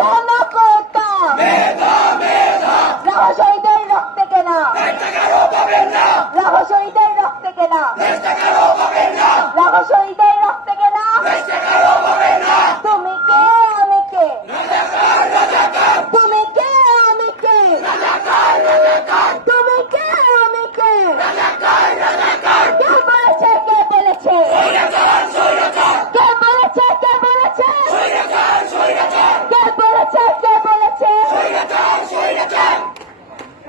ধনকর্তা রহস্যদের রক্তে কেনা রহস্যদের রক্তে কেনা রহস্যদের রক্তে কেনা তুমি কে আমি কে তুমি কে আমি কে তুমি কে আমি কে কে বলেছে কে বলেছে কে বলেছে কে বলেছে কে বলেছে কে বলেছে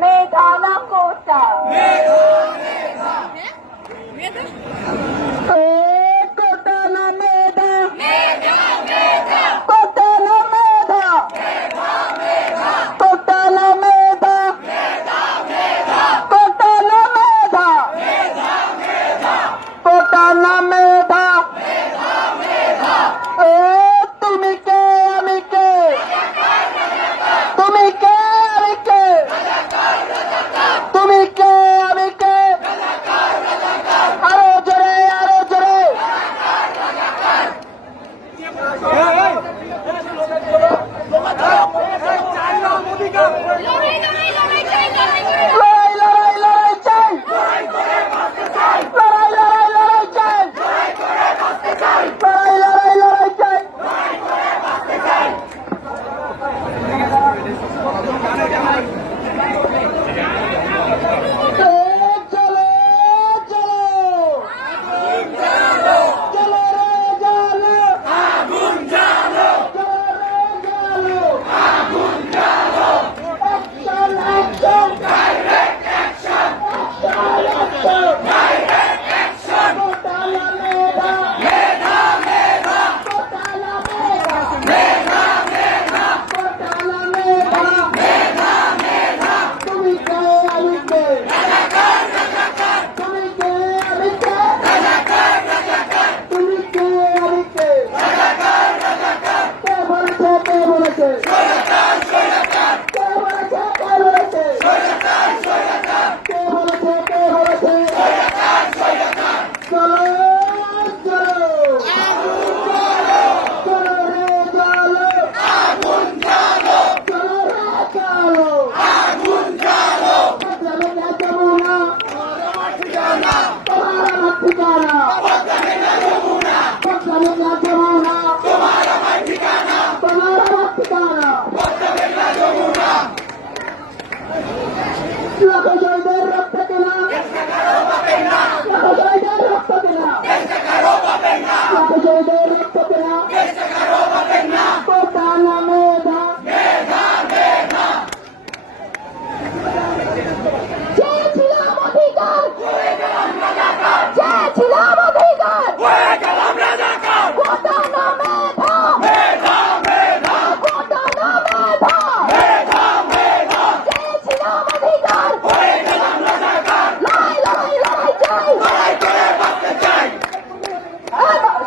মেধা না কোটা কোটা না মেধা কোটা না মেধা কোটা না মেধা কোটা না মেধা কোটা না মেধা তুমি কে আমি কে তুমি কে আমি কে তুমি কে আমি কে আরো জোরে আরো জোরে লড়াই লড়াই লড়াই চাই লড়াই লড়াই লড়াই চাই লড়াই লড়াই লড়াই চাই চলো চলো চলো রে চলো আগুন জ্বালো আগুন জ্বালো action action direct action action direct action quota না মেধা মেধা মেধা কোটা না মেধা মেধা মেধা কোটা না মেধা মেধা মেধা তুমি কে আমি কে তুমি কে আমি কে তুমি কে আমি কে কে বলেছে কে বলেছে কে বলেছে কে বলেছে কে বলেছে কে বলেছে চলো চলো চলো রে চলো আগুন জ্বালো চলো রে চলো আগুন জ্বালো বদলাবে না যমুনা তোমার আমার ঠিকানা বদলাবে না যমুনা তোমার আমার ঠিকানা রহস্যদের রক্ত কেনা রহস্যদের রক্ত কেনা রহস্যদের রক্ত কেনা কোটা না মেধা চেয়েছিলাম অধিকার চেয়েছিলাম অধিকার কোটা না মেধা কোটা না মেধা চেয়েছিলাম অধিকার লড়াই লড়াই লড়াই চাই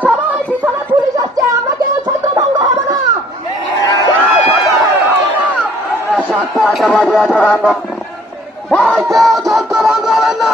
সবাই পিছনে পুলিশ আসছে আমরা কেউ ছত্রভঙ্গ হবো না ছত্রভঙ্গ হবেন না